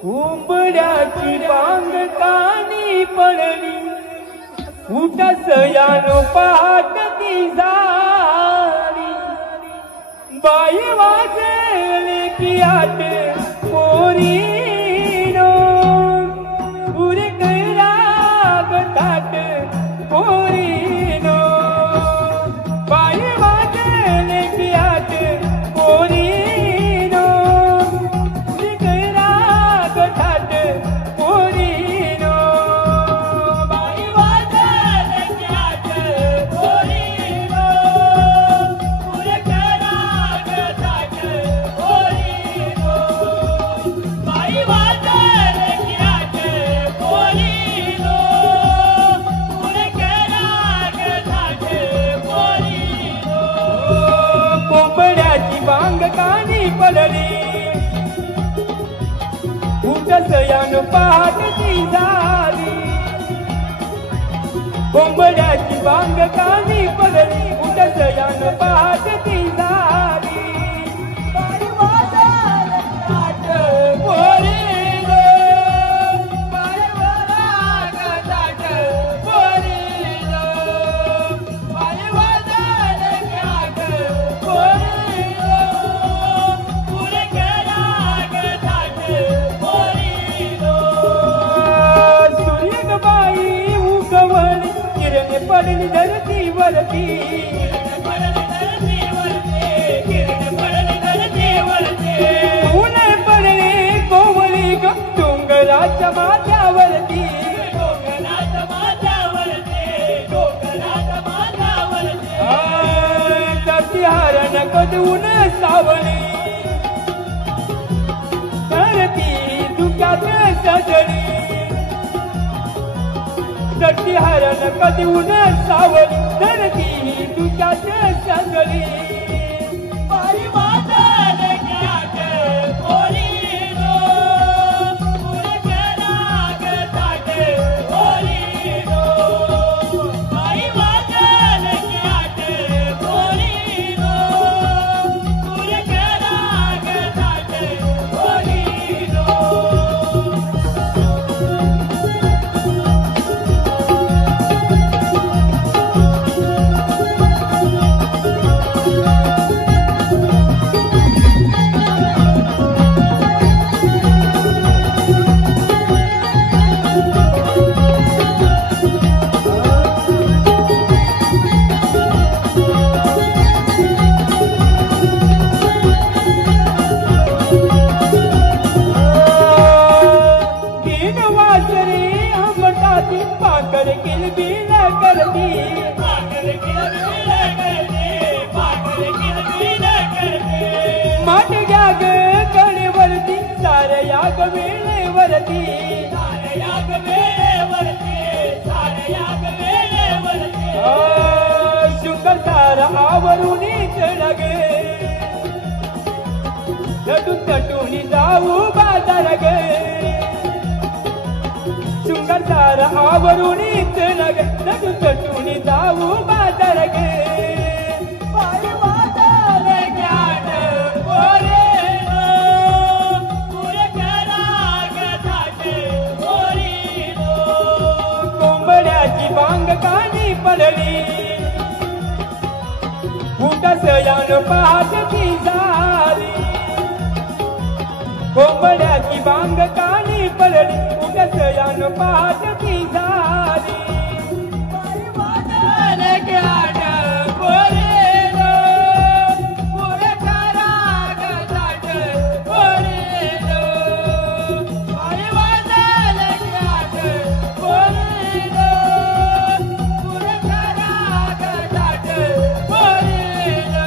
कुंबड्याची बांग कानी पडली उठस यानो पहाट ती झाली बाई वाजले की आट पोरीनो पुरे कैराग ताट पोरीनो बाई वाजले की आट पोरीनो पुरे कैराग ताट पोरीनो बाई वाजले की आट पोरीनो पुरे कैराग ताट पोरीनो बाई वाजले की आट पोरीनो पुरे कैराग ताट पोरीनो कोंबड्याची बांग कानी पडली उठस यान पहाट ती झाली कोंबड्याची बांग कानी पडली उठस यान पहाट ती झाली बाई वाजले की आट पोरीनो बाई वाजले ताट पोरीनो बाई वाजले की आट पोरीनो पुरे कैराग ताट पोरीनो सूर्यबाई उगवली किरण पडली धरतीवरती फुले पडले कोवळी ग डोंगराच्या माथ्यावरती जाती हरण कदून सावली धरती धुक्यात सजली जाती हरण कदून सावली धरती धुक्यात सजली बाई वाजले की आट पोरीनो पुरे कैराग ताट पोरीनो बाई वाजले की आट पोरीनो पुरे कैराग ताट पोरीनो तीन वाजरे हमटाती पाकर किलबिल करती माट घ्या ग कडेवरती साऱ्या ग वेळेवरती शुकर तार आवरून चढ गे नटून तटून जाऊ बाजार गे शुंगर तार आवरून चढ नटून तटून जाऊ बाजार गे बाई वाजले की आट पोरीनो पुरे कैराग ताट पोरीनो कोंबड्याची बांग कानी पडली उठस यान पहाट ती झाली कोंबड्याची बांग कानी पडली उठस यान पहाट ती झाली बाई वाजले की आट पोरीनो पुरे कैराग ताट पोरीनो बाई वाजले की आट पोरीनो पुरे कैराग ताट पोरीनो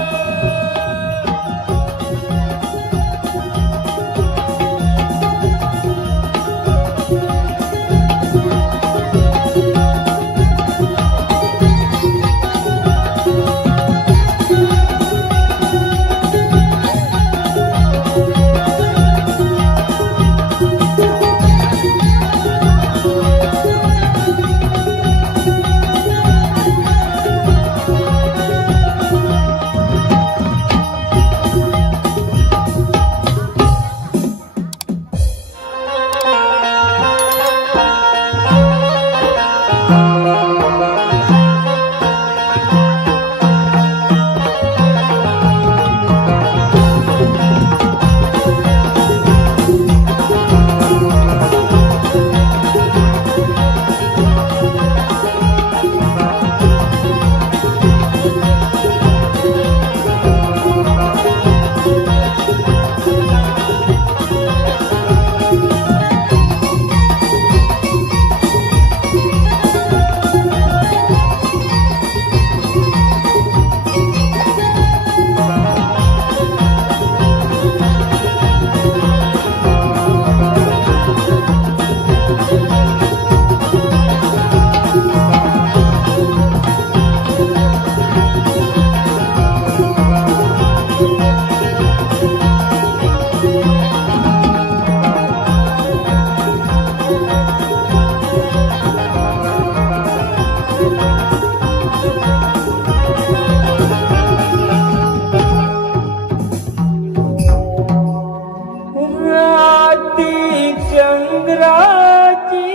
चंद्राची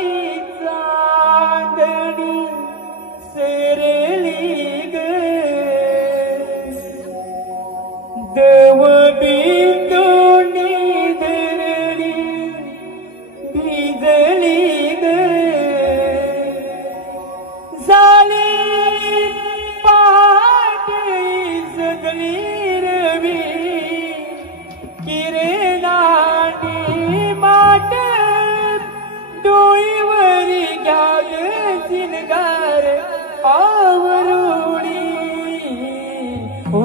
चांदणी सेरेली ग देव बिंदुनी धरणी भिजली ग झाली पहाट सजली रवी किरणानी माट डोईवरी घ्याग सिनगार आवरुणी ओ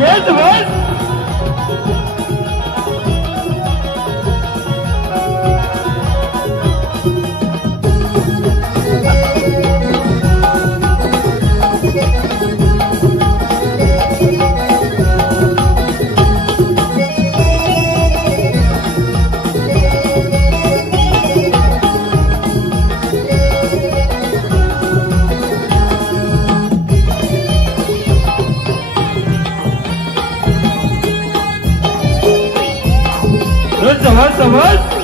बस बस समझ समझ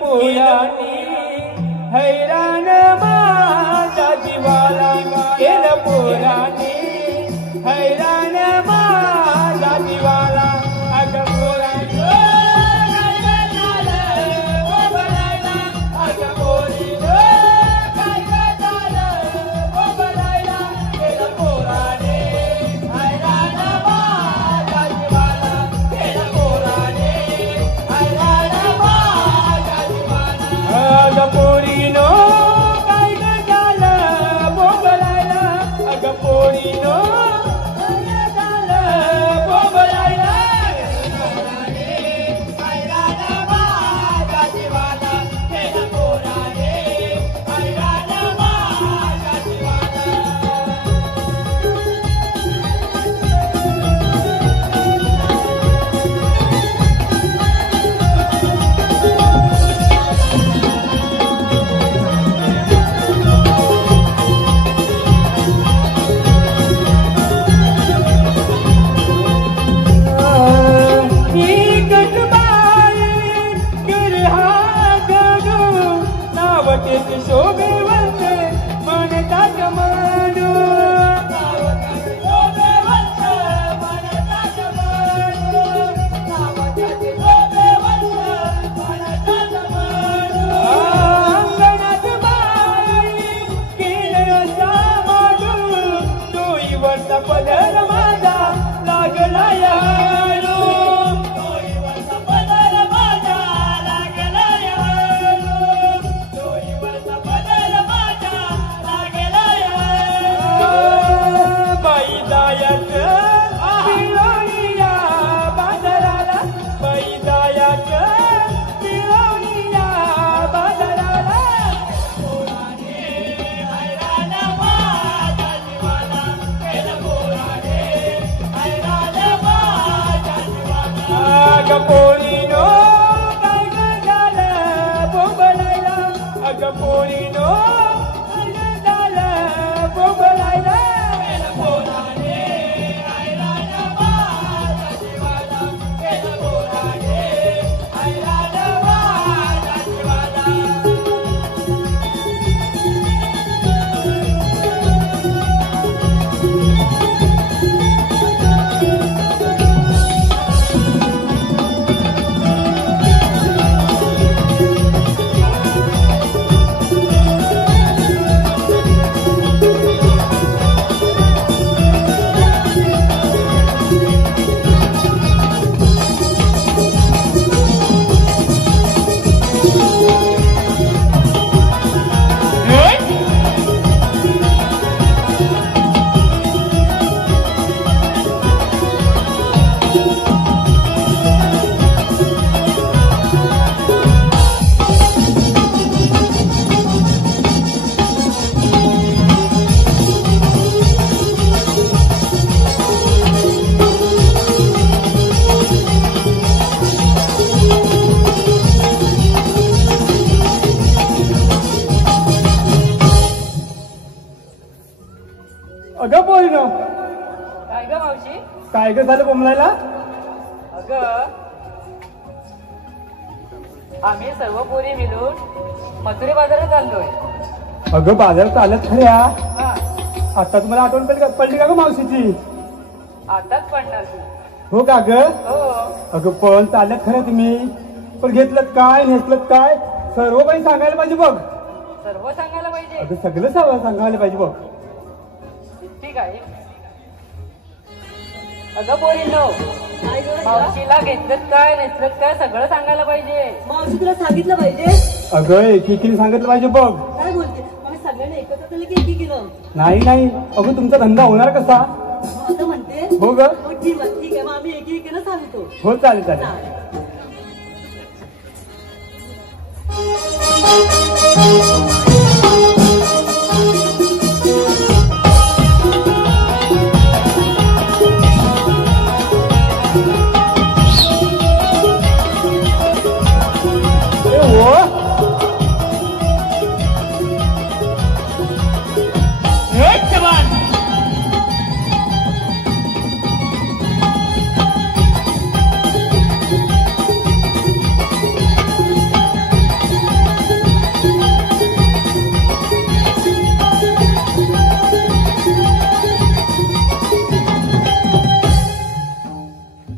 पोरानी हैरान माझा जीवाला केलं पोरानी हैरान माझा जीवाला अगं पोरानी काय झालं बोलायला अगं पोरीनो काय झालं बोलायला केलं पोरानी हैरान माझा जीवाला केलं पोरानी हैरान पोरीनो काय झालं बोलायला अगं पोरीनो काय झालं बोलायला हैराण माझा जीवाला केलं पोराने हैराण माझा जीवाला शोभेवंत म्हणता कमाडू शोभेवंत म्हणता कमाडू शोभेवंत म्हणता कमाडू अंगणात बाई केळसा माडू डोईवरचा पदर माझा लागला याळू डोईवरचा पदर माझा लागला याळू पोरीनो काय झालं बोलायला अगं पोरीनो काय झालं बोलायला पोराने हैराण माझा जीवाला केलं पोराने हैराण माझा जीवाला अगं पोरीनो, काय ग मावशी? काय ग झालं बोंबलायला? अगं आम्ही सर्व पोरी मिळून मथुरे बाजारात चाललोय. अगं बाजारात आल्यात खऱ्या. हा, आता तुम्हाला आठवण पडली का ग मावशीची? आताच पडणार तू. हो का ग? हो. अगं पण चालल्यात खरं तुम्ही, पण घेतलं काय नेसलं काय सर्व काही सांगायला पाहिजे बघ. सर्व सांगायला पाहिजे. अगं सगळं सांगायला पाहिजे बघ. ठीक आहे. अगं पोरींनो, मावशीला घेतलं काय नेसलं काय सगळं सांगायला पाहिजे. मावशी तुला सांगितलं पाहिजे. अगं एकीने सांगितलं पाहिजे बघ. काय बोलते? आम्ही सगळ्यांना एकत्र केलं की एकी केलं. नाही अगं तुमचा धंदा होणार कसा? आता म्हणते. हो ग. हो ठीक आहे मग आम्ही एकी केलं सांगतो. हो चालेल.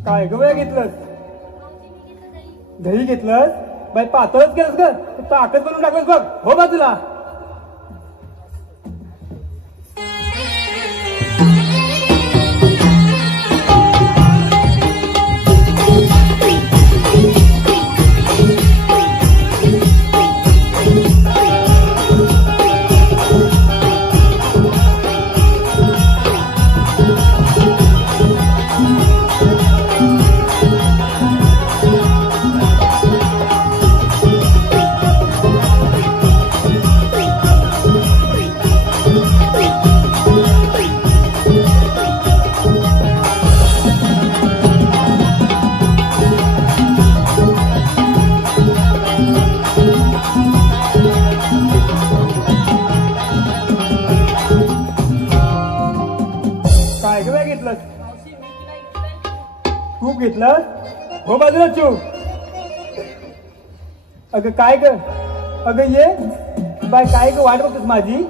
काय ग वया घेतलंस? दही घेतलंस? बाई पातळच केलंस ग, ताकद बनवून टाकलंस बघ. हो बाजूला. काय ग वया घेतलंस? तूप घेतलंस? हो बाजूला चूप. अगं काय ग? अगं ये बाय. काय ग वाट बघतोस माझी?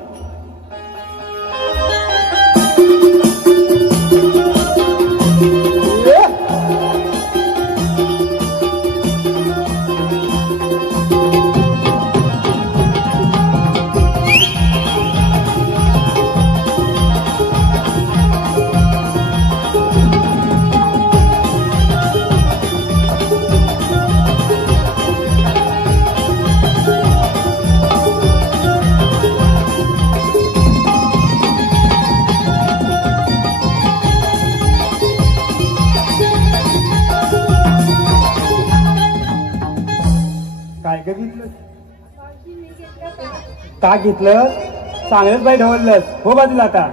काय ग घेतलं? का घेतलं? चांगलंच बाई ढवललंस. हो बाजूला आता.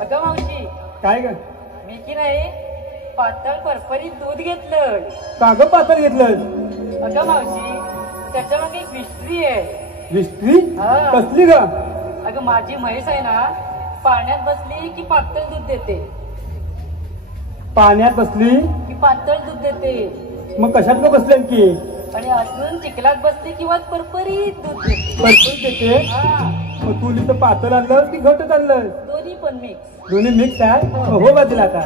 अगं मावशी, काय ग? मी की नाही पातळ परपरीत दूध घेतलं. का ग पातळ घेतलं? अगं मावशी, त्याच्या मागे एक विस्त्री आहे. विस्त्री? हा. कसली ग? अगं माझी म्हैस आहे ना, पाण्यात बसली की पातळ दूध देते. पाण्यात बसली की पातळ दूध देते. मग कशात ग बसले की? आणि अजून चिखलात बसली किंवा परपरीत दूध देते. परपरीत देते? हा. मग तू नुसतं पातळ आणलं की घटत आणलं? दोन्ही पण मिक्स. दोन्ही मिक्स आहे. हो बाजूला आता.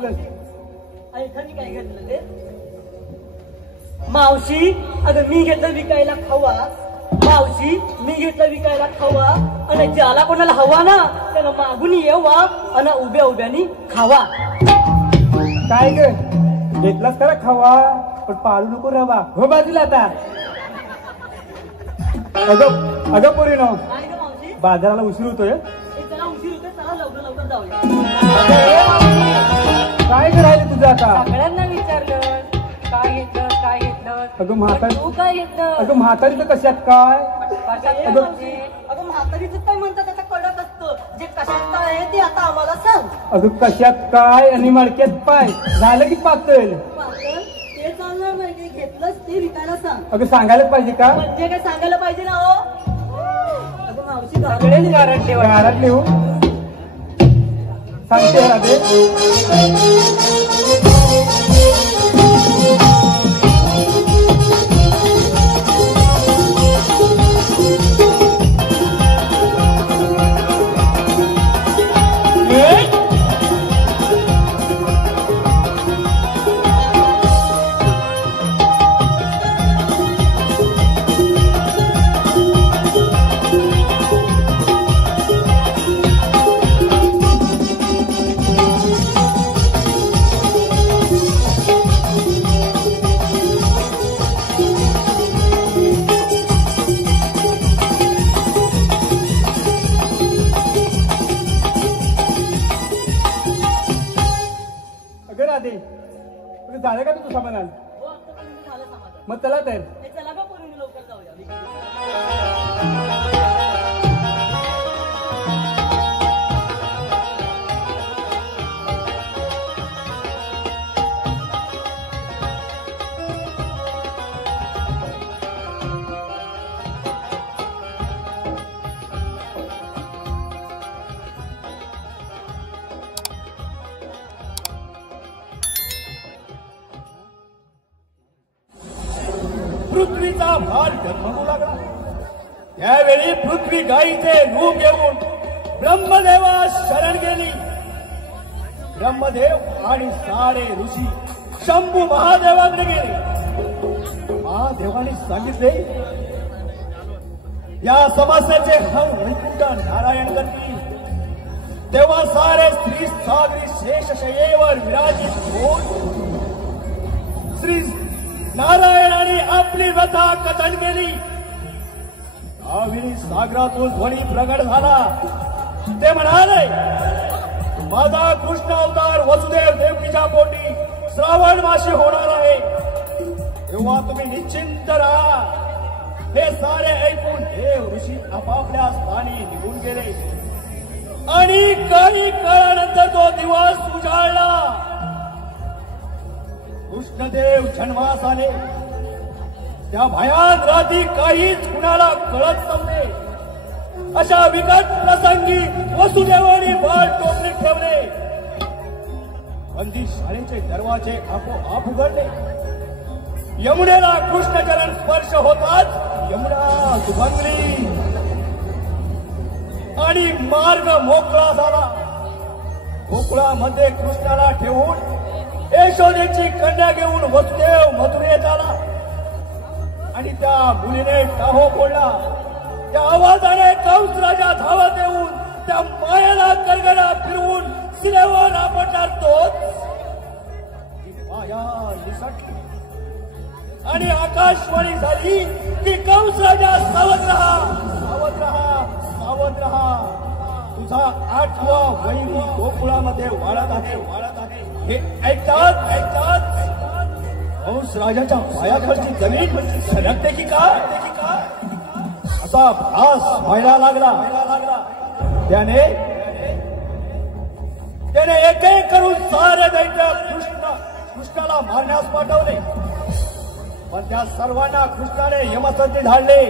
घेतलं ऐकानी काय घेतलं ते मावशी अगं मी घेतलं विकायला खवा मावशी मी घेतलं विकायला खवा आणि ज्याला कोणाला हवा ना त्याला मागून येवा आणि उभ्या उभ्यानी खावा काय ग घेतलास खरा खावा पण पाळू नको रवा हो बाजूला आता अगं पोरीनो काय ग मावशी बाजाराला उशीर होतोय एक जरा उशीर होते चला लवकर लवकर जाऊया काय करायला तुझं आता सगळ्यांना विचारलं काय घेतलं काय घेतलं अगं म्हातारी तू काय घेतलं अगं म्हातारीचं कशात काय कशात काय अगं- म्हणजे? अगं म्हातारीचं काय म्हणतात आता कडक असतं जे कशात काय आहे ते आता आम्हाला सांग अगं कशात काय आणि मडक्यात पाय झालं की पातळ पातळ ते चालणार नाही ते घेतलंच ते विकायला सांग अगं सांगायलाच पाहिजे का म्हणजे काय सांगायला पाहिजे ना हो अगं मावशी सगळेच कारण ठेवा घरात लिहू सांगते राधे झालं का तू समाधान हो आतापर्यंत झालं समाधान मग चला तर हे चला का पोरींनी लवकर जाऊया पृथ्वीचा भार जन्मू लागला. त्यावेळी पृथ्वी गायीचे रूप घेऊन ब्रह्मदेवास शरण गेली. ब्रह्मदेव आणि सारे ऋषी शंभू महादेवाकडे गेले. महादेवाने सांगितले, या समस्येचे हर वैकुंठ नारायण करतील. तेव्हा सारे स्त्री सागरी शेषशयेवर विराजित होऊन श्री नारायणाने आपली व्यथा कथन केली. त्यावेळी सागरातून ध्वनी प्रगट झाला. ते म्हणाले, माझा कृष्ण अवतार वसुदेव देवकीच्या पोटी श्रावण मासी होणार आहे. तेव्हा तुम्ही निश्चिंत राहा. हे सारे ऐकून देव ऋषी आपापल्या स्थानी निघून गेले आणि काही काळानंतर तो दिवस उजाडला. कृष्णदेव जन्मास आले. त्या भयान रात्री काहीच कुणाला कळत नव्हते. अशा विकट प्रसंगी वसुदेवाने बाळ टोपलीत ठेवले. बंदी शाळेचे दरवाजे आपोआप उघडले. यमुनेला कृष्णचरण स्पर्श होताच यमुना दुभंगली आणि मार्ग मोकळा झाला. गोकुळामध्ये कृष्णाला ठेवून यशोदेची कन्या घेऊन वसुदेव मथुरेत आला आणि त्या मुलीने टाहो फोडला. त्या आवाजाने कंस राजा धावत येऊन त्या मायाला करगडा फिरवून सिनेवर आपटला. तोच माया निसटली आणि आकाशवाणी झाली की कंस राजा सावध रहा, सावध रहा, सावध रहा. तुझा 8वा वैरी गोकुळामध्ये वाढत आहे, वाढत आहे. हे ऐकतात ऐकतात कंस राजाच्या पायाखालची जमीन सरकते की काय असा भास व्हायला लागला. त्याने एक एक करून सारे दैत्य कृष्णाला मारण्यास पाठवले. पण त्या सर्वांना कृष्णाने यमसंधी धाडले.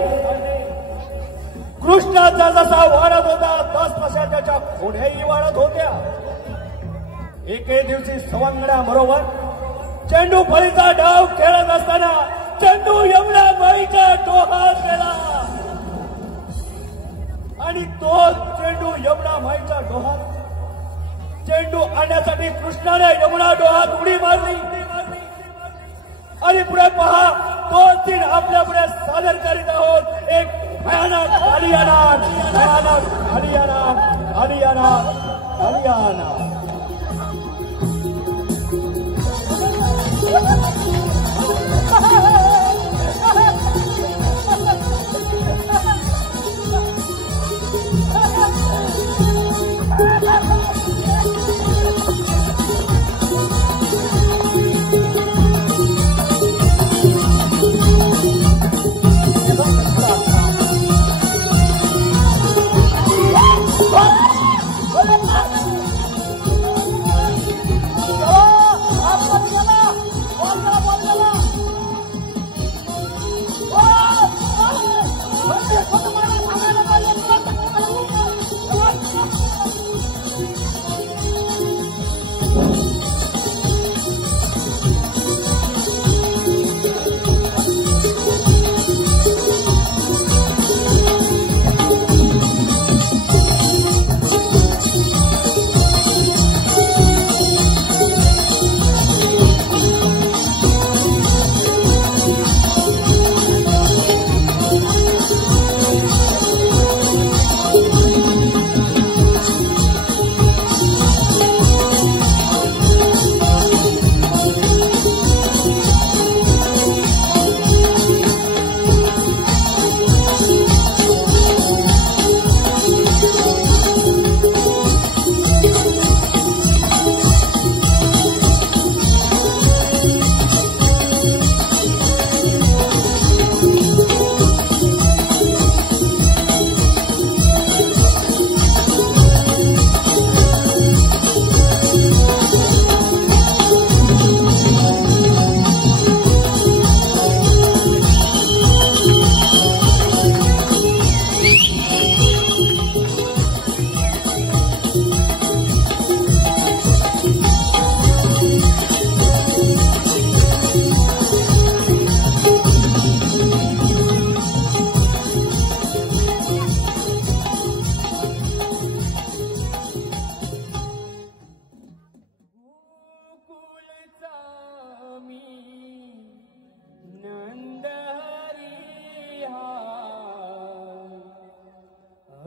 कृष्णाचा जसा वाढत होता तसतशा त्याच्या खोड्याही वाढत होत्या. एके दिवशी सवंगड्या बरोबर चेंडू फळीचा डाव खेळत असताना चेंडू यमुना बाईच्या डोहात गेला आणि तो चेंडू यमुना बाईच्या डोहात चेंडू आणण्यासाठी कृष्णाने यमुना डोहात उडी मारली आणि पुढे पहा तो तीन आपल्या पुढे सादर करीत आहोत. एक भयानक हरियाणा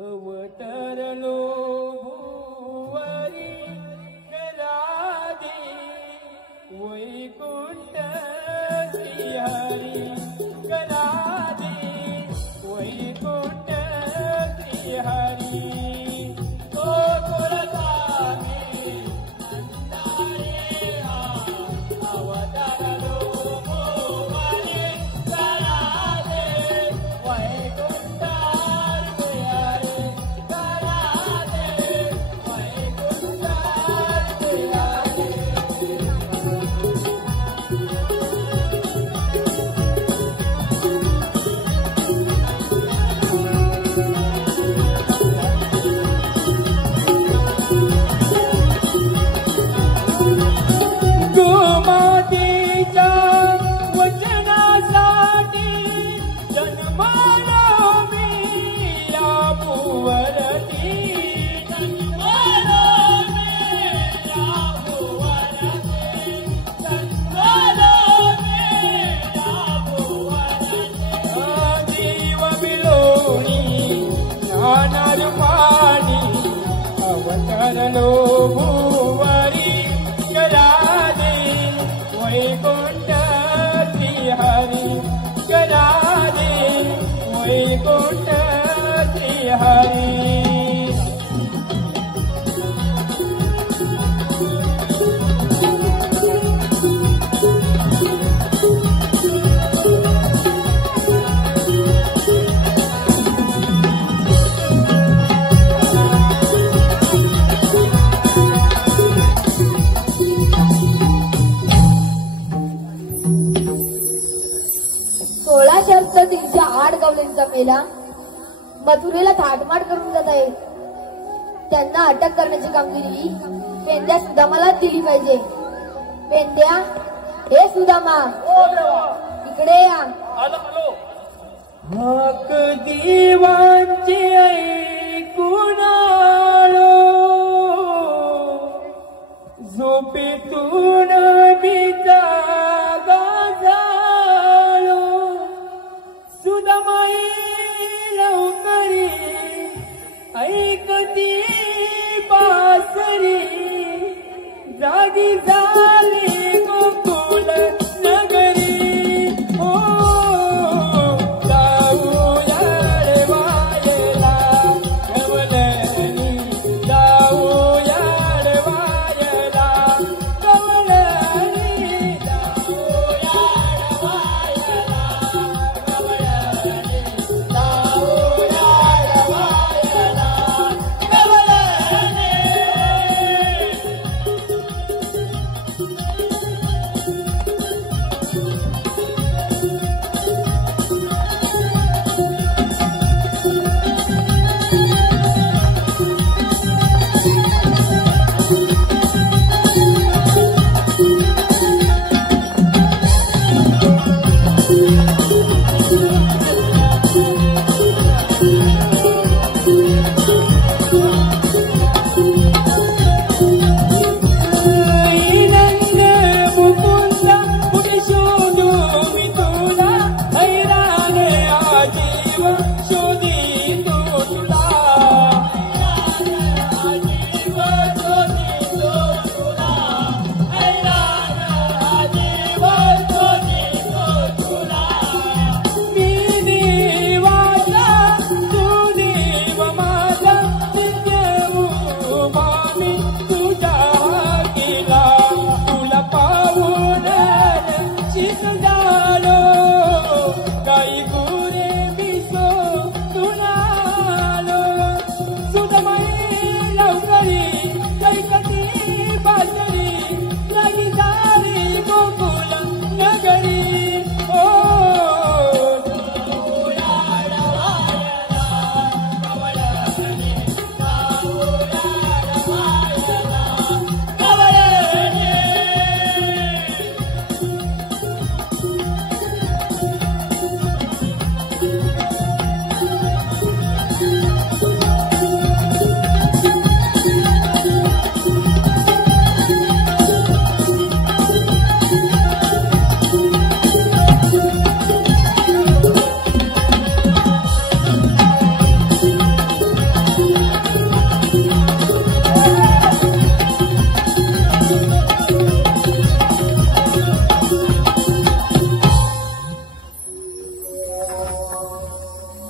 अवतरलो भुवरी गलादी वैकुंठ श्रीहरी गलादी वैकुंठ श्रीहरी गोकुलधामी नंदारे अवतरलो भुवरी गलादी वैकुंठ अवतरलो भुवरी गलादी वैकुंठ श्रीहरी गलादी वैकुंठ श्रीहरी तीनशे 8 गवळींचा मेला मथुरेला थाटमाट करून जात आहे. त्यांना अटक करण्याची कामगिरी पेंद्या सुदामालाच दिली पाहिजे. पेंद्या, हे सुदामा इकडे या. हाक देवांची ऐकून आलो झोपेतून मी जागा झालो सुदमाई लवकरी ऐकती बासरी जागी झाली गोकुल नगरी ओ जाऊया रे वायला कवलनी जाऊया रे वायला कवलनी जाऊया रे वायला कवलनी जाऊया रे वायला कवलनी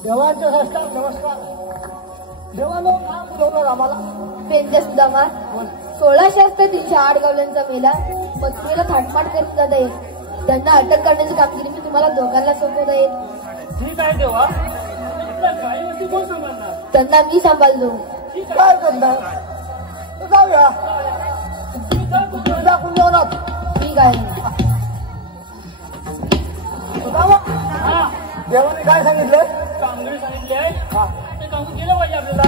देवांचे साष्टांग नमस्कार. देवानो नाम बोलवलं आम्हाला. पेंद्या सुदामा 1608 गावल्यांचा मेला मथुरेला थाटमाट करून जात आहे. त्यांना अटक करण्याची कामगिरी मी तुम्हाला दोघांना सोपवत आहे. ठीक आहे देवा. आपल्या गायीवरती कोण सांभाळणार? त्यांना मी सांभाळलो. काय करणार? जाऊया. दाखवून देऊ ना. ठीक आहे. देवाने काय सांगितलं? कामगिरी सांगितली आहे ते काम केलं पाहिजे आपल्याला.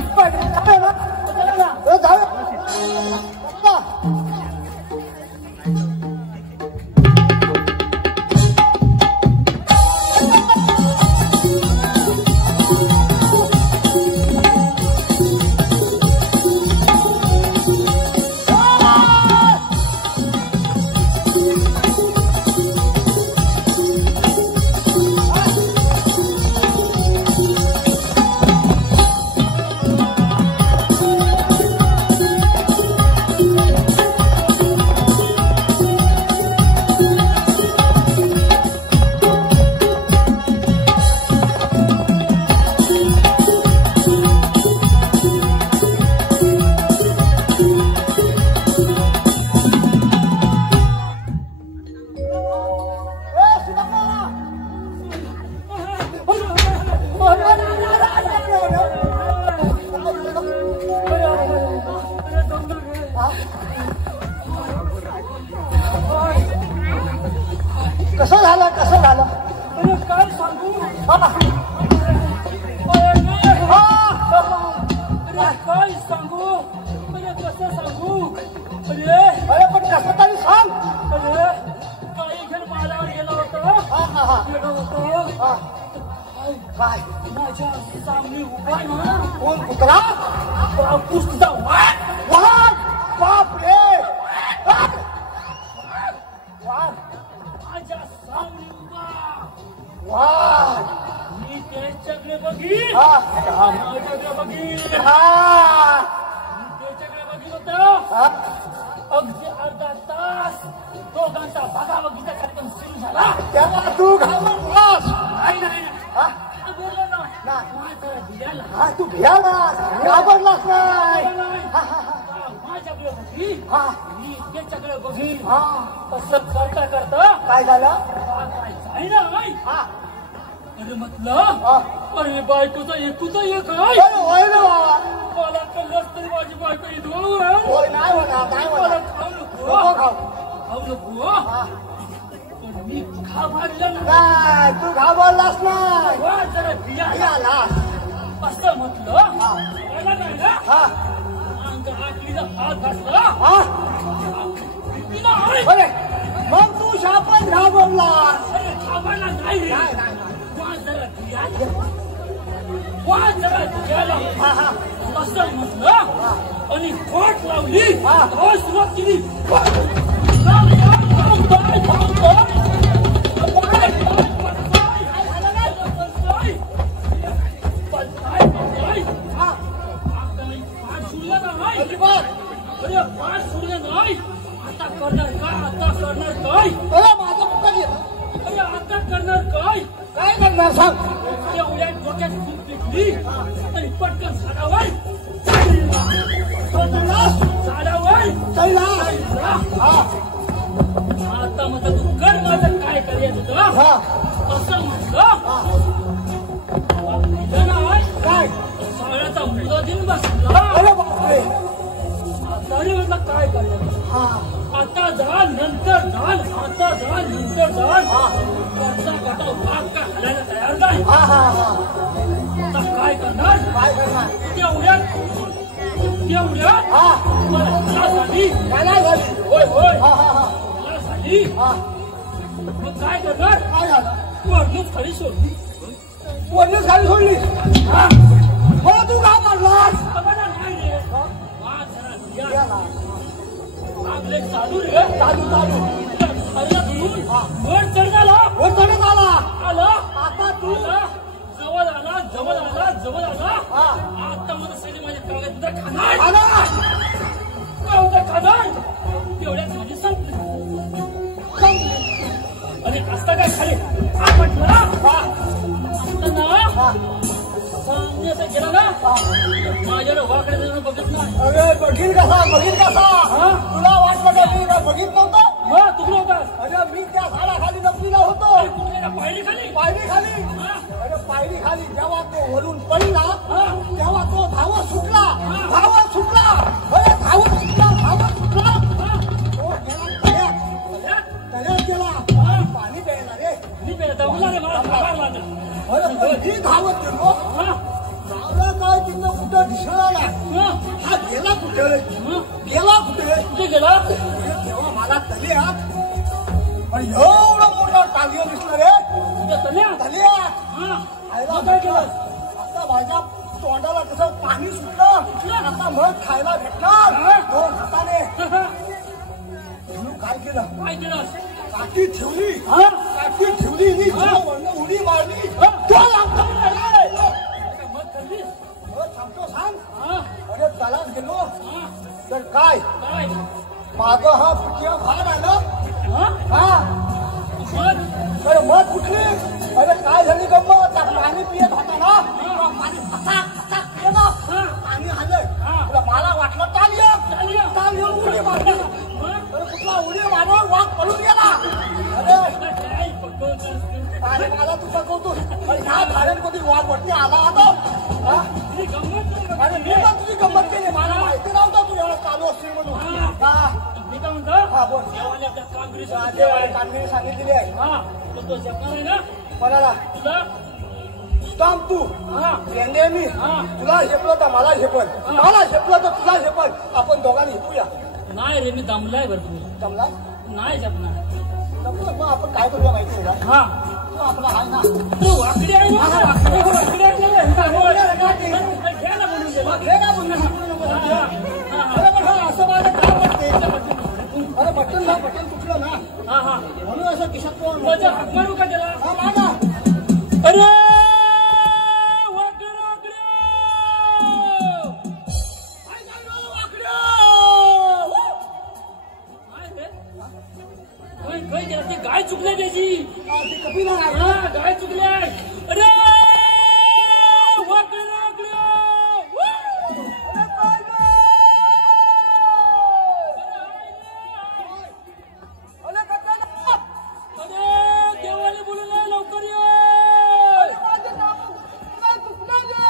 कसं झालं कसं झालं? काय सांगू काय सांगू कसं सांगू अरे पण कसं तरी सांग. काही खेळ मालावर गेला होता काय माझ्या सामने उभा ना कोण कुत्रा? बापूस तुझा वाट बाप रे. माझ्या सावली उभा वा मी त्याच्याकडे बघीन हा माझ्याकडे बघीन हा मी त्याच्याकडे बघीन होतं हा अगदी अर्धा तास दोघांचा बघाबघीचा कार्यक्रम सुरू झाला तेव्हा तू घाबरलास नाही नाही हा बोललो ना नाही. माझ्या दिल्याला हा तू घ्यालास घाबरलास नाही माझ्याकडे बघी हा मी त्याच्याकडे बघी हा तसं करता करता काय झालं काय जाय ना हा अरे म्हटलं हा अरे बायकोचा एकूचा एक आहे होय, होय ना बाबा. मला कळलंच तरी माझी बायको इथवर आहे होय नाही म्हणा नाही मला म्हणा खाऊ नको नको खाऊ खाऊ नको हा. पण मी घाबरलं ना नाही तू घाबरलास नाही वा जरा बिया आलास असं म्हटलं हा याला नाही ना हा अंग आटलीचा हात घातला हा तिला आहे अरे मग तू शापच घाबरलास अरे घाबरला नाही रे नाही नाही नाही. वा जरा बिया वा जरा बियाला हा हा असं म्हटलं आणि खोट लावली हा. सुरुवात केली अजिबात पाठ सोडलं नाही आता करणार काय आता करणार काय अरे माझं कुठं गेलं अरे आता करणार काय काय करणार सांग अरे उड्या डोक्यात खूप टेकली आणि पटकन झाडावर झाडावर कैलास हा आता म्हटलं तू कर माझं काय करायचं होतं हा असं म्हटलं नाही काय सगळ्याचा मुद्दा दिन बसला अरे बापरे तरी म्हटलं काय करायचं हा आता जा नंतर जाल आता जा नंतर जाल हा करता करता वाघ का हलायला तयार नाही हा हा हा आता काय करणार काय करणार तेवढ्यात हा मला झाली काय नाही झाली होय होय हा हा हा मला झाली हा मग काय करणार काय झालं वरणूक खाली सोडली वरलीच गाडी सोडली हा मला तू का मारलास आम्हाला नाही रे वाघ जरा भिया. गेला. आपले चालू रे चालू चालू वर चढला वर चढत आला आला आता तू आला जवळ आला जवळ आला जवळ आला हा आता मला सगळे माझ्या कागद खाणार आला कागद खाणार तेवढ्याच माझी संपली आणि असता काय खाली हा म्हटलं ना हा असताना हा सामने असं गेला ना माझ्याकडे वाकडे जाऊन बघत नाही अरे बघील कसा हा तुला वाटलं का मी का बघित नव्हतं मग तुकडं होतास अरे मी त्या झाडाखाली लपलेला होतो तुकडे पाहिली खाली पायरी खाली हा अरे पायरी खाली जेव्हा तो वरून पडला हा तेव्हा तो धावत सुटला धावत सुटला अरे धावत सुटला हा तो गेला तळ्यात गेला पाणी प्यायला रे मी पेला दमला रे मला थांबायला लागलं अरे पण मी धावत गेलो हा धावला काय तिथं कुठं दिसला नाही हा हा गेला कुठे गेला कुठे कुठे गेला तेव्हा मला तल्यात पण एवढं मोठं टांगियो दिसलं रे कुठे तल्या तल्यात हा खायला मग काय केलं आता माझ्या तोंडाला कसं पाणी सुटलं आता मग खायला भेटणार दोन हाताने म्हणून काय केलं काय केलं काठी ठेवली हा काठी ठेवली मी वरनं उडी मारली तो लागतो मग करलीस सांगतो सांग हा अरे तलाच गेलो हा तर काय काय माग हा पुटिया भाग आलं हा हा मग अरे मग कुठली अरे काय झाली गंमत पाणी पियत होता ना पाणी फसाक केलं हा पाणी आलंय हा. तुला मला वाटलं ताल येऊन उडी मारली अरे कुठला उडी मारवर वाघ पळून गेला अरे काय पकडतो अरे मला तू पकवतो अरे ह्या झाडात कधी वाघ वरती आला आता हा? ही गंमत अरे मी पण तुझी गंमत केली मला माहिती नव्हतं तू एवढं चालू असतील म्हणून हा मी काय म्हणतो हा बोल देवाने आपल्या कामगिरी देवाने कामगिरी सांगितलेली आहे हा तो जपणार आहे ना कोणाला तुला थांब तू हा येणे मी हा. तुला झेपलं तर मला झेपल मला झेपलं तर तुला झेपल आपण दोघांनी झेपूया नाही रे मी दमलाय भरपूर जमला नाही जपणार जमलं मग आपण काय करूया माहिती आहे का हा तो आपला आहे ना तू वाकडी आहे ना वाकडी आहे घ्या ना म्हणून मग घे ना म्हणून. अरे पण हा असं माझं काय वाटते अरे बटन तुटलं ना हा हा म्हणून असं खिशात माझं हात मारू का त्याला हा मागा अरे ती गाय चुकल्या त्याची ते कपिला हा गाय चुकल्या अरे देवाने बोलवलं लवकर ये लवकर ये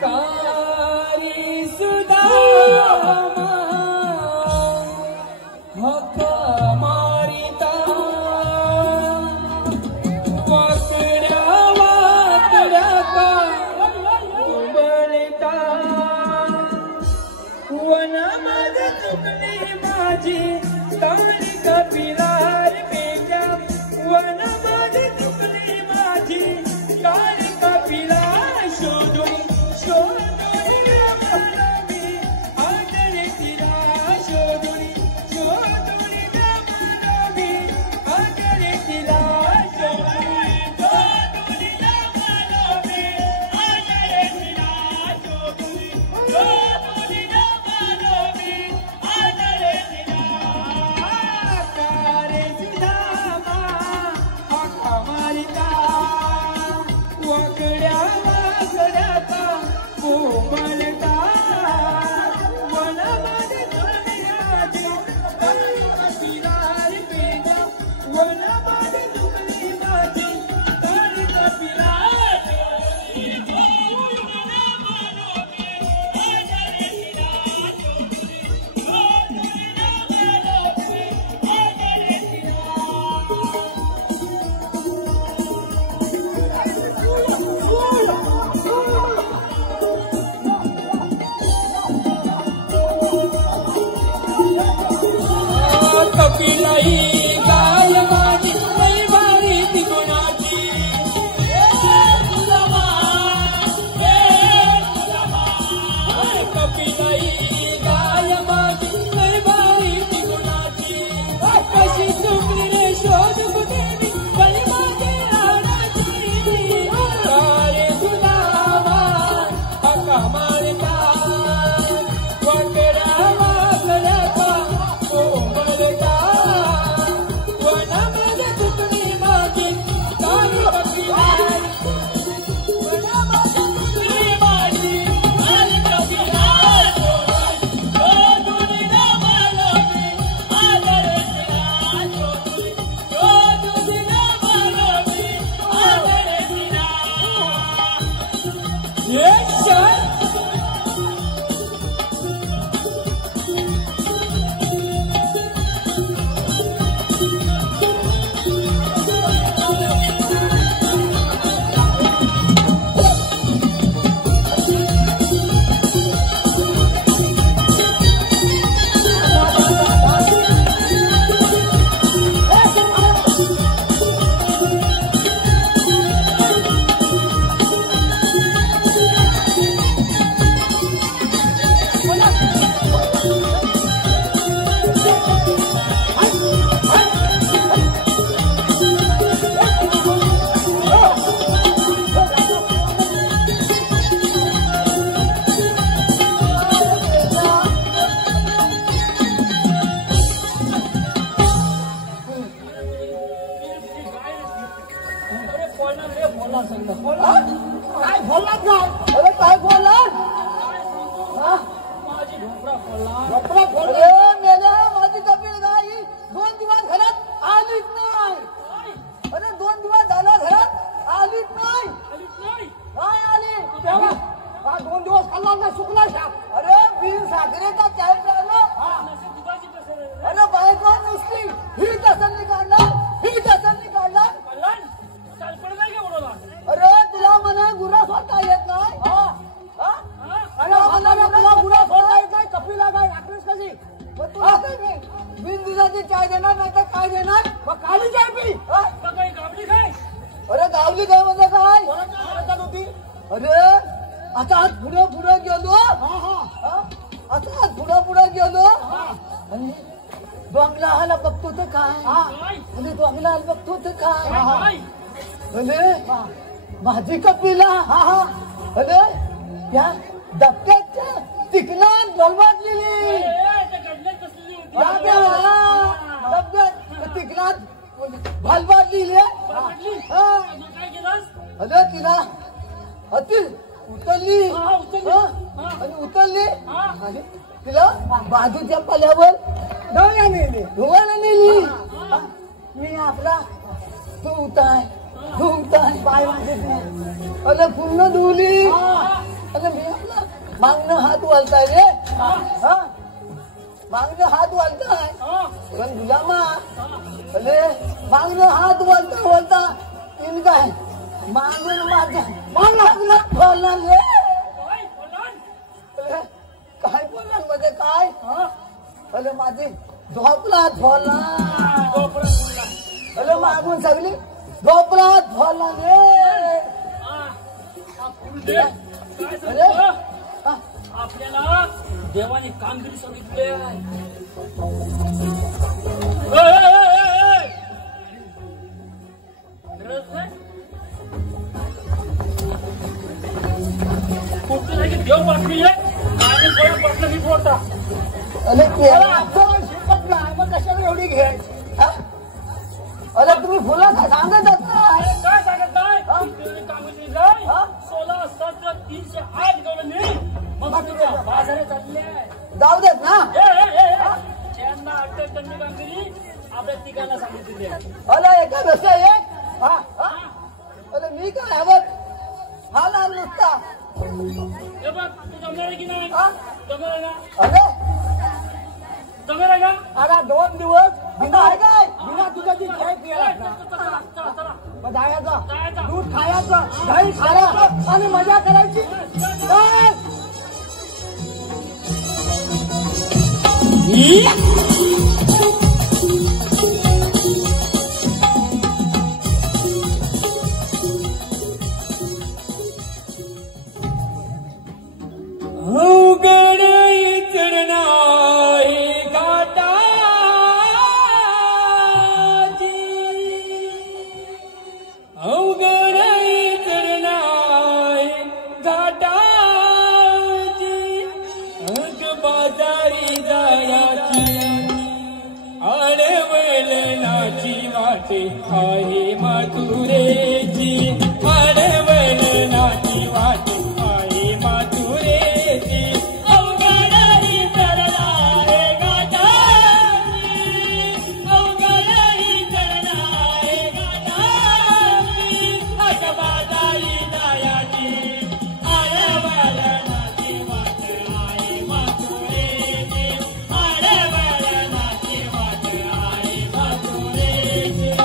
कारी सुदामा हका मारिता वाकड्या वाकड्या का उबळता वनामध्ये चुकली माझी तारी कपिलार मेल्या वनामध्ये चुकली माझी तारी कपिला शोधून काय बोललात ना अरे काय बोललात माझी ढोपरा फोडला ढोपरा फोडला मेल्या माझी कपिल गाई 2 दिवस घरात आलीच नाही अरे 2 दिवस झाला घरात आलीच नाही काय आली तेव्हा हा 2 दिवस खाल्ला ना सुकला शाप अरे बिन साखरेचा चाय प्यायला अरे बायको नुसती ही टसन काढला अरे तुला म्हणा गुरा स्वतः येत नाही अरे म्हणा तुला गुरा स्वतः येत नाही कपिला काय राखलीस कशी बिन दुधाची चाय देणार नाही तर काय देणार मग काली चाय पी गावली काय अरे गावली काय म्हणजे काय होती अरे आता आज पुढं गेलो आता आज पुढं गेलो आणि डोंगला आला बघतो तर काय आणि डोंगला आला बघतो तर काय अरे माझी कपिला अरे त्या धक्क्याच्या चिकनात बलवाजलेली चिकनात भालबाजलेली अरे तिला अति उतरली आणि उतरली आणि तिला बाजूच्या पाल्यावर धुवायला नेली मी आपला तू उताय पाय अरे पूर्ण धुवली अरे मी आपला मागणं हात वालताय रे मागणं हात वालताय पण गुलामा अरे मागणं हात वालता इन काय मागून माझ्या बोलणार रे काय बोलणार मध्ये काय अरे माझी झोपलात बोलणार अरे मागून सगळी झोपलात बोलणार रे अरे आपल्याला देवाने कामगिरी सांगितली देव वाटली पटलं मी बोलता अरे शिकत नाही मग कशाला एवढी घे अरे तुम्ही फुलं सांगत काय सांगत नाही कामगिरी जाय 16, 17, 308 गवळणी मग बाजारात चालले जाऊ देत ना त्यांना अटक करणे कामगिरी आपल्या तिघांना सांगितली अरे एका रस्ता एक अरे मी काय हवं हा ना नुसता हे बघ तू जमणार की नाही जमणार ना अरे जमणार का अरे 2 दिवस बिना तुझा ती खेळ जायचं दूध खायचं दही खायचं आणि मजा करायची आहे मथुरेची अडवलनाची वाट आहे मथुरेची अवघडही चरणारे गाठाची अवघडही चरणारे गाठाची अशबादाई दयाची अडवलनाची वाट आहे मथुरेची अडवलनाची वाट आहे मथुरेची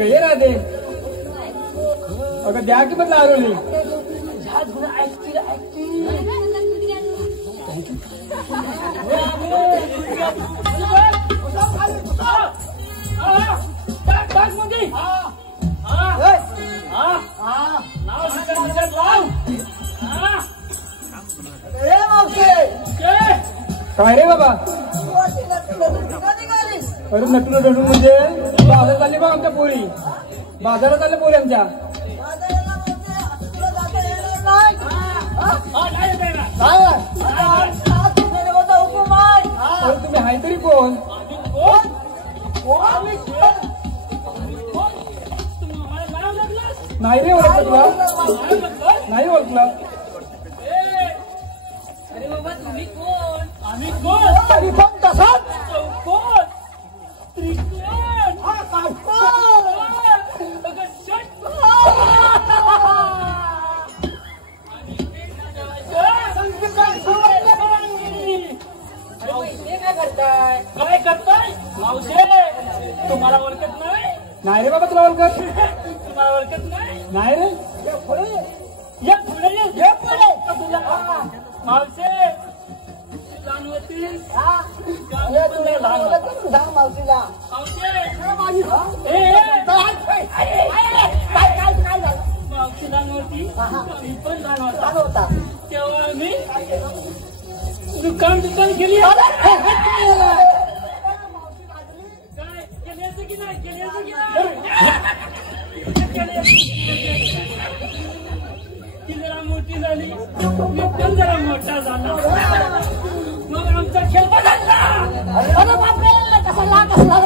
अगं ये ना दे अगं द्या की पण लावली काय रे बाबा अरे नटून नटून म्हणजे बाजार चालले बा आमच्या पोरी बाजारात चालले पोरी आमच्या अरे तुम्ही हाय तरी कोण नाही रे ओळखलं तुला नाही ओळखलं अरे बाबा तुम्ही कोण आम्ही कोण तरी पण तसाच कोण त्रिकोण काय करताय मावशे तुम्हाला ओळखत नाही नाही रे बाबा तुला ओळखत तुम्हाला ओळखत नाही रे या पुढे मावशे लहान होती सांग मावशीला मावशी लहान होती मी पण लहान सांग होता होता तेव्हा आम्ही दुकान केली काय केली की नाही ती जरा मोठी झाली मी पण जरा मोठा झाला मग आमचा खेळ बदलला अरे बापरे कसला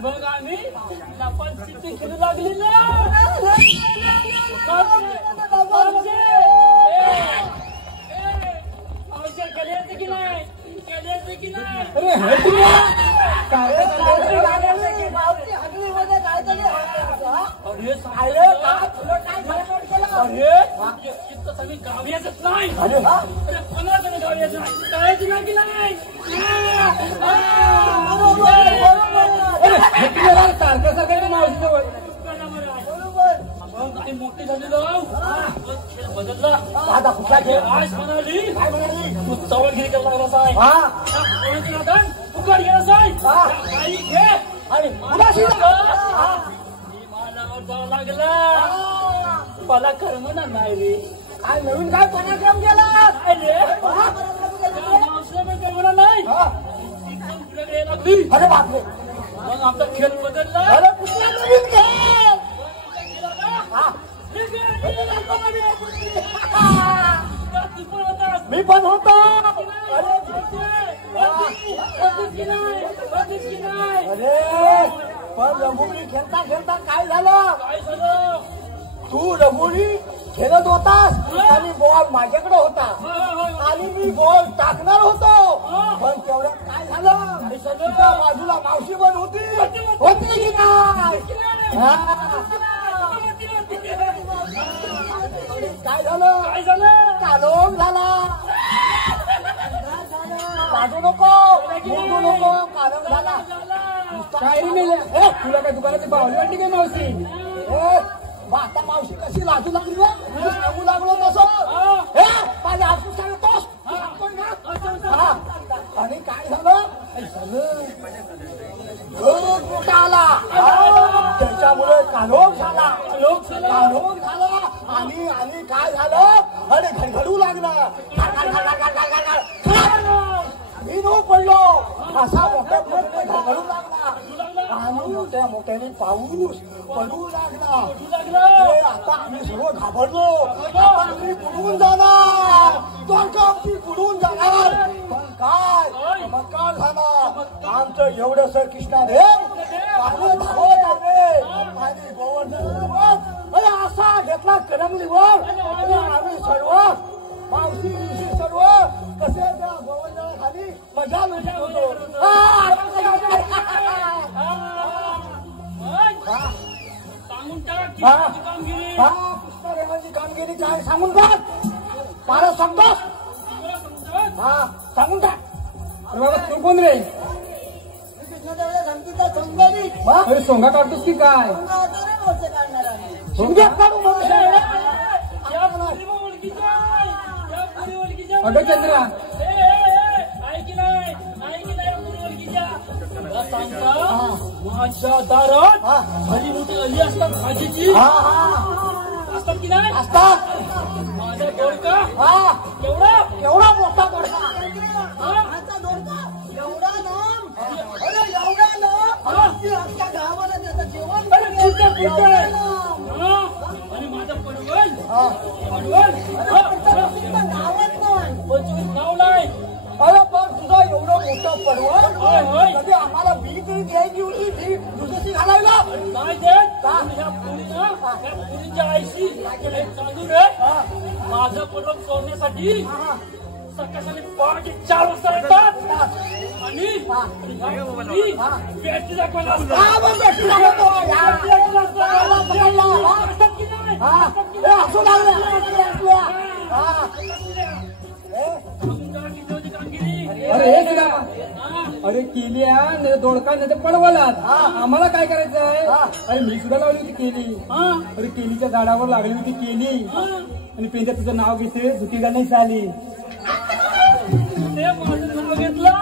मग आम्ही लपाछपी खेळू लागली ना केल्याचं की नाही अरे हे तुला काय अरे गावी येतच नाही अरे 15 जण गावी येत नाही करायची नाही की नाही सारखं सारखं मावशी जवळ मग आणि मोठी झालेलो खेळ बदलला आता कुठला खेळ आज म्हणाली काय म्हणाली तू चवळगिरी करायला लागला साहेब हा फुकट गेला साहेब काही घे आणि मला जावं लागला मला करमना नाही रे काय नवीन काय पराक्रम केला अरे मावशीला पण करमना नाही ती पण पुढे यायला लागली अरे बापरे मग आमचा खेळ बदलला अरे कुठला नवीन खेळ मी पण होतो अरे पण रंगोळी खेळता खेळता काय झालं काय झालं तू रंगोळी खेळत होतास आणि बॉल माझ्याकडे होता आणि मी बॉल टाकणार होतो पण तेवढ्यात काय झालं तुझ्या बाजूला मावशी पण होती की काय काय झालं काय झालं कालोख झाला बाजू नको मोडू नको कालोख झाला काय रे मेल्या तुला काय दुकानाची बावली वाटली काय मावशी आता मावशी कशी लाजू लागली सांगू लागलो तसं माझ्या हातून सांगतोस आणि काय झालं मोठा आला त्याच्यामुळे कालोख झाला कालोख झाला आणि काय झालं अरे घडघडू लागलं मी नो पडलो असा मोठ्या मोठ्याने घडघडू लागला आणि मोठ्या मोठ्याने पाऊस पडू लागला आता आम्ही सर्व घाबरलो आता आम्ही बुडून जाणार तो आमची बुडून जाणार पण काय चमत्कार झाला आमचं एवढं सर कृष्णादेव पाणी धावत आले आणि गोवर्धन असा घेतला करंगलीवर आणि आम्ही सर्व मावशी सर्व कसे त्या गोवर्धनाखाली मजा मिळत होतो सांगून टाक कामगिरी कृष्णादेवाची कामगिरी काय सांगून टाक मला सांगतोस सांगून टाक अरे बाबा तू कोण रे कृष्णादेवाला सांगतो तुझा संबंधित अरे सोंगा काढतोस की काय मोर्चे काढणार आम्ही शिंग्यात काढू मोर्चे. अगं चंद्रा माझ्या दारात हरी मोठी अली असतात भाजीची असतात की नाही असतात माझा दोडका एवढा एवढा मोठा दोडका माझा दोडका एवढा नाम अरे एवढा नाम की अख्ख्या गावाला त्याचं जेवण आणि माझं पडवल गावात पण पंचवीस नाव नाही अरे पण तुझा एवढं मोठं पडवळ होय, होय. कधी आम्हाला बी तरी द्यायची होती बी दुसरी घालायला काय देत ह्या पुरीच्या आईशी चालू रे माझं पडवल सोडण्यासाठी सकाळी पहाटे 4 वाजता येतात आणि बॅटरी दाखवायला अरे हे तुला अरे केली दोडका नाही तर पडवलात आम्हाला काय करायचं आहे अरे मी सुद्धा लावली होती केली अरे केलीच्या झाडावर लागली होती केली आणि पेंद्या तुझं नाव घेते धुतीला नाही चाली ते माझं नाव घेतलं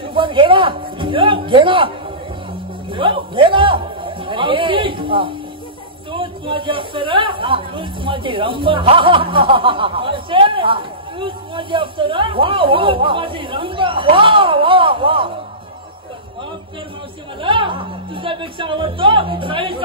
तू पण घे ना घे ना घे ना तूच माझी अप्सरा तूच माझी रंबा तूच माझी अप्सरा तूच माझी रंबा वा वा वा माफ कर मावशी मला तुझ्यापेक्षा आवडतो राहील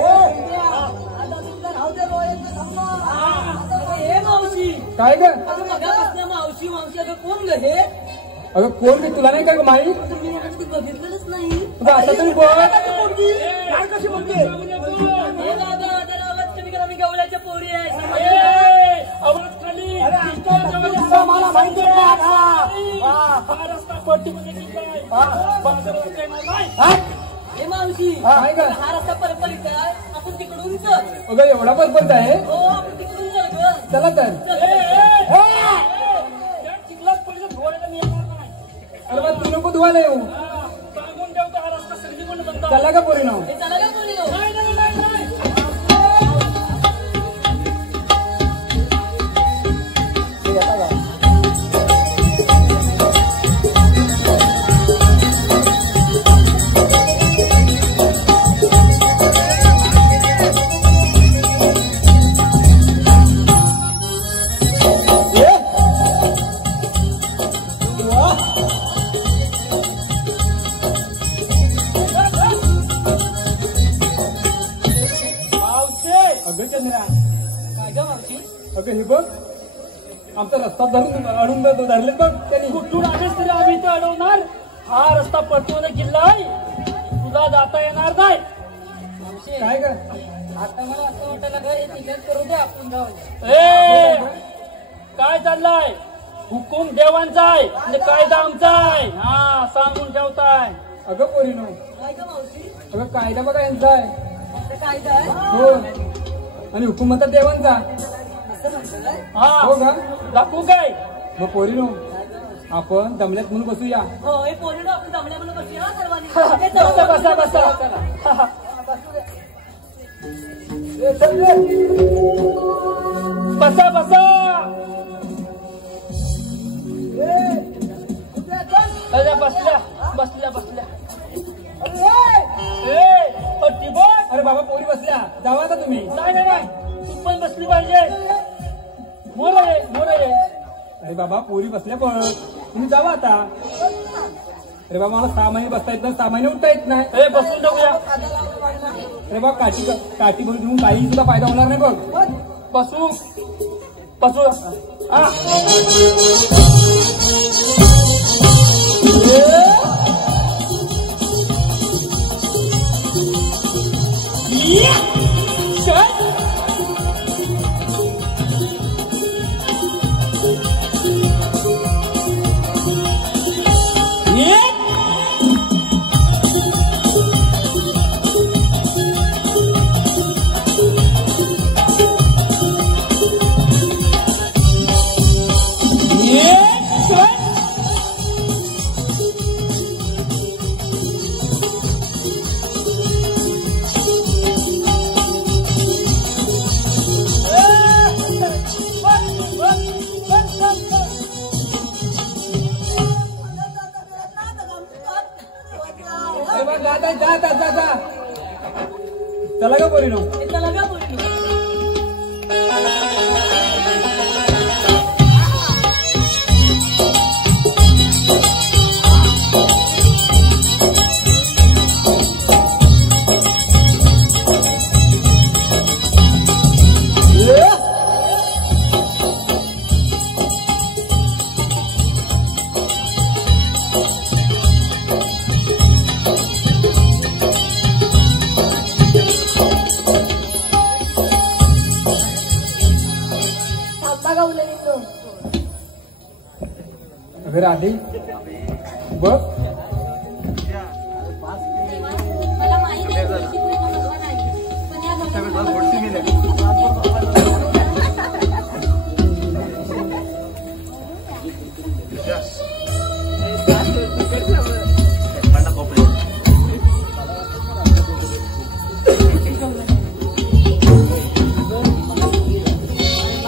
आता तुमचं राहू दे रोयाचं थांबा हे मावशी काय ग अगं मगापासून मावशी मावशी अगं कोण ग हे अगं कोण मी तुला नाही काय ग माहीत तुम्ही कधी बघितलंच नाही तुझं आता तरी बोल काय कशी बोलते हे दादा जरा आवाज कमी करा मी गवल्याच्या पोरी आहे आवाज खाली मला माहिती हा रस्ता पट्टीमध्ये गेलाय बाजारात येणार नाही हे मावशी काय ग हा रस्ता परपरीत आहे आपण तिकडून चल अगं एवढा परपंच आहे हो आपण तिकडून चल ग चला तर चिखलात पडलं धुवायला मी येणार नाही अरे बा तू नको धुवायला येऊ सांगून ठेवतो हा रस्ता संधी म्हणून बंद चला का पोरी नाव हे चला का कोणी नो नाही नाही नाही नाही अगं चंद्रा काय ग मावशी अगं हे बघ आमचा रस्ता धरून अडून धरले बघ त्यांनी कुठून आलेस तरी आम्ही इथे अडवणार हा रस्ता पट्टीमध्ये गेलाय तुला जाता येणार नाही काय ग आता मला असं वाटायला ग हे तिघात करू दे आपण जाऊ ए काय चाललंय हुकूम देवांचा आहे म्हणजे कायदा आमचा आहे हा सांगून ठेवताय अगं पोरी नाव काय ग मावशी अगं कायदा बघा यांचा आहे आता कायदा आहे हो आणि हुकूमत देवांचा असं म्हणतं काय हो हा का दाखवू काय मग पोरी नो आपण दमल्यात म्हणून बसूया हो हे पोरी आपण जमल्या म्हणून बसूया सर्वांनी बसा बसा बसा बसा बसा अरे बसल्या बसल्या बसल्या ठिबक अरे बाबा पोरी बसल्या जावा आता तुम्ही नाही नाही नाही तू पण बसली पाहिजे मोर आहे अरे बाबा पोरी बसल्या पण तुम्ही जावा आता अरे बाबा मला 6 महिने बसता येत नाही 6 महिने उठता येत नाही ए बसून टाकूया अरे बाबा काठी भरून घेऊन काही सुद्धा फायदा होणार नाही बघ बसू बसू हा Yeah! जा चला का पोरीनो चला का बोलू अगर आधी बघ मला माहिती आहे की तू भगवान आहे, पण या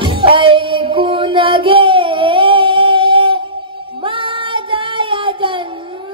ऐकून घे माझ्या या जन्म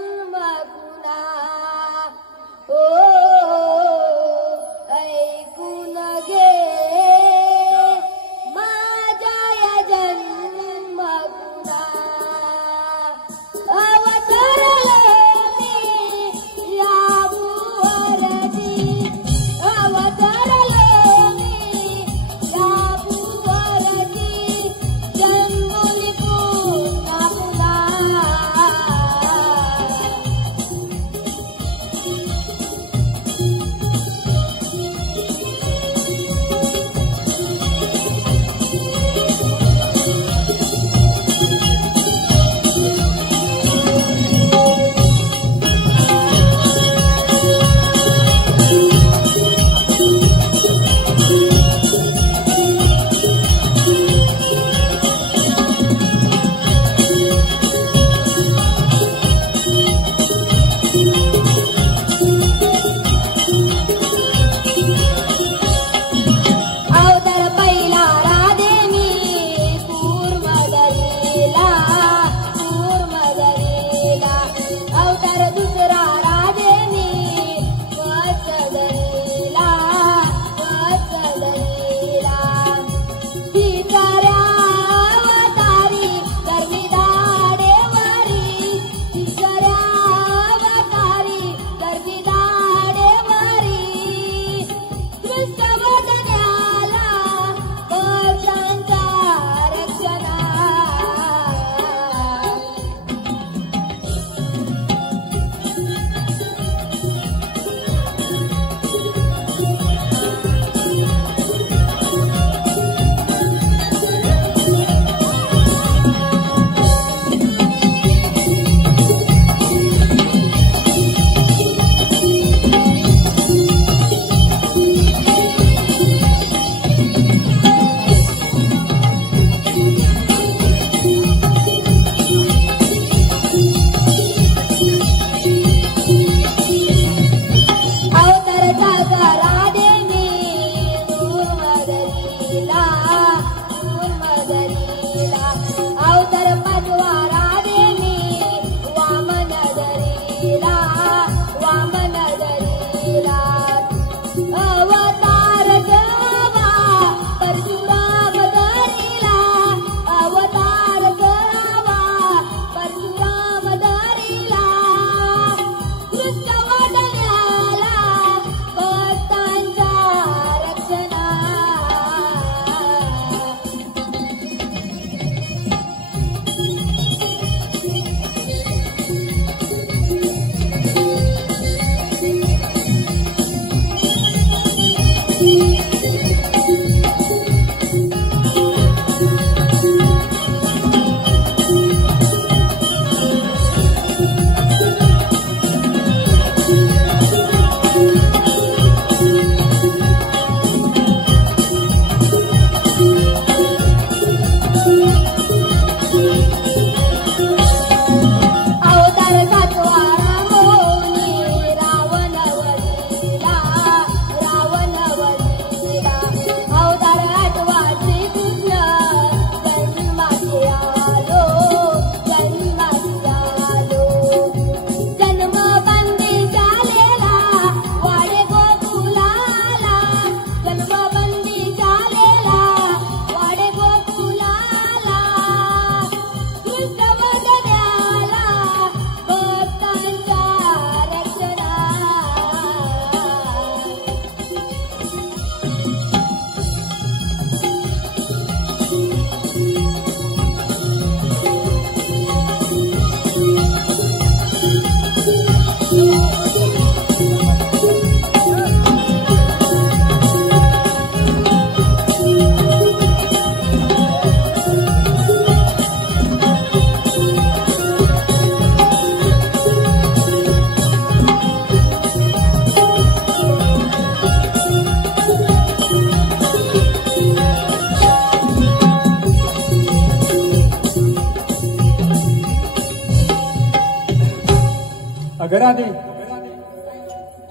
अगं राधे,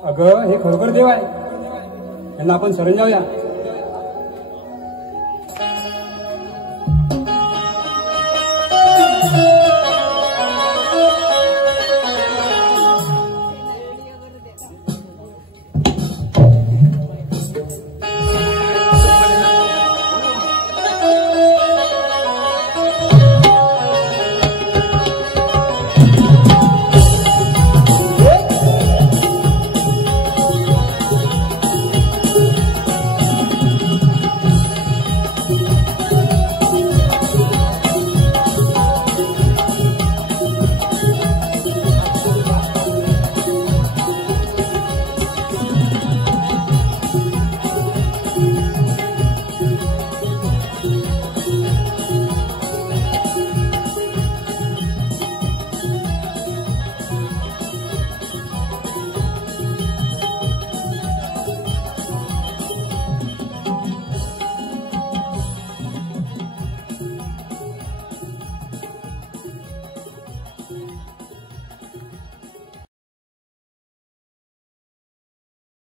अगं हे खरोखर देव आहे, यांना आपण शरण जाऊया.